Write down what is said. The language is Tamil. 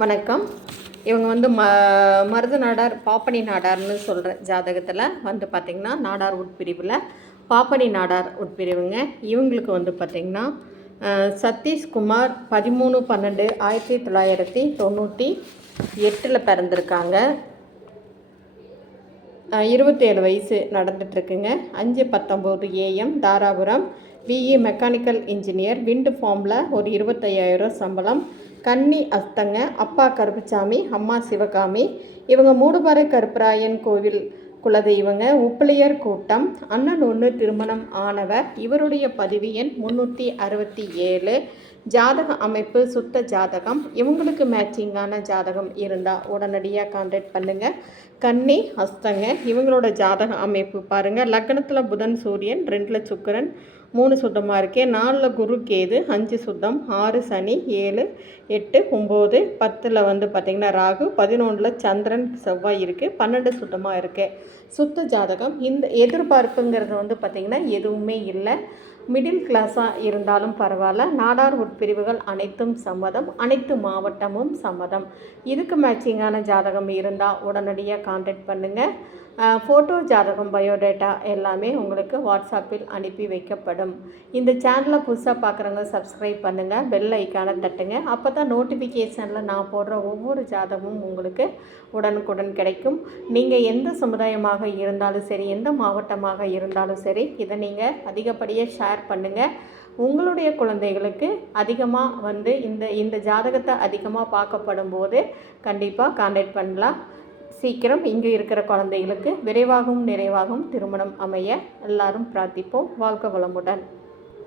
வணக்கம். இவங்க வந்து மருது நாடார் பாப்பனி நாடார்னு சொல்கிற ஜாதகத்தில் வந்து பார்த்திங்கன்னா நாடார் உட்பிரிவில் பாப்பனி நாடார் உட்பிரிவுங்க. இவங்களுக்கு வந்து பார்த்திங்கன்னா சதீஷ்குமார் 13/12/1998 பிறந்திருக்காங்க. 27 வயசு நடந்துகிட்ருக்குங்க. 5:19 AM Dharapuram. BE mechanical engineer. Wind ஃபார்மில் ஒரு 25,000 சம்பளம். கன்னி அஸ்தங்க. அப்பா கருப்புசாமி, அம்மா சிவகாமி. இவங்க மூடுபாறை கருப்பராயன் கோவில் குலதெய்வங்க. உப்பிலியர் கூட்டம். அண்ணன் ஒன்று திருமணம் ஆனவர். இவருடைய பதிவு எண் 367. ஜாதக அமைப்பு சுத்த ஜாதகம். இவங்களுக்கு மேட்சிங்கான ஜாதகம் இருந்தால் உடனடியாக கான்டாக்ட் பண்ணுங்கள். கன்னி அஸ்தங்க. இவங்களோட ஜாதக அமைப்பு பாருங்கள். லக்னத்தில் புதன் சூரியன், 2ல் சுக்கிரன், 3 சுத்தமாக இருக்கே, 4ல் குரு கேது, 5 சுத்தம், 6 சனி, 7 8 9 10ல் வந்து பார்த்திங்கன்னா ராகு, 11ல் சந்திரன் செவ்வாய் இருக்குது, 12 சுத்தமாக இருக்குது. சுத்த ஜாதகம். இந்த எதிர்பார்ப்புங்கிறது வந்து பார்த்திங்கன்னா எதுவுமே இல்லை. மிடில் கிளாஸாக இருந்தாலும் பரவாயில்ல. நாடார் உட்பிரிவுகள் அனைத்தும் சம்மதம். அனைத்து மாவட்டமும் சம்மதம். இதுக்கு மேட்சிங்கான ஜாதகம் இருந்தால் உடனடியாக கான்டாக்ட் பண்ணுங்கள். ஃபோட்டோ, ஜாதகம், பயோடேட்டா எல்லாமே உங்களுக்கு வாட்ஸ்அப்பில் அனுப்பி வைக்கப்படும். இந்த சேனலை புதுசாக பார்க்குறவங்க சப்ஸ்கிரைப் பண்ணுங்கள், பெல் ஐக்கானை தட்டுங்க. அப்போ தான் நோட்டிஃபிகேஷனில் நான் போடுற ஒவ்வொரு ஜாதகமும் உங்களுக்கு உடனுக்குடன் கிடைக்கும். நீங்கள் எந்த சமுதாயமாக இருந்தாலும் சரி, எந்த மாவட்டமாக இருந்தாலும் சரி, இதை நீங்கள் அதிகப்படியாக ஷேர் பண்ணுங்கள். உங்களுடைய குழந்தைகளுக்கு அதிகமாக வந்து இந்த ஜாதகத்தை அதிகமாக பார்க்கப்படும் போது கண்டிப்பாக கான்டாக்ட் பண்ணலாம். சீக்கிரம் இங்கே இருக்கிற குழந்தைகளுக்கு விரைவாகவும் நிறைவாகவும் திருமணம் அமைய எல்லாரும் பிரார்த்திப்போம். வாழ்க வளமுடன்.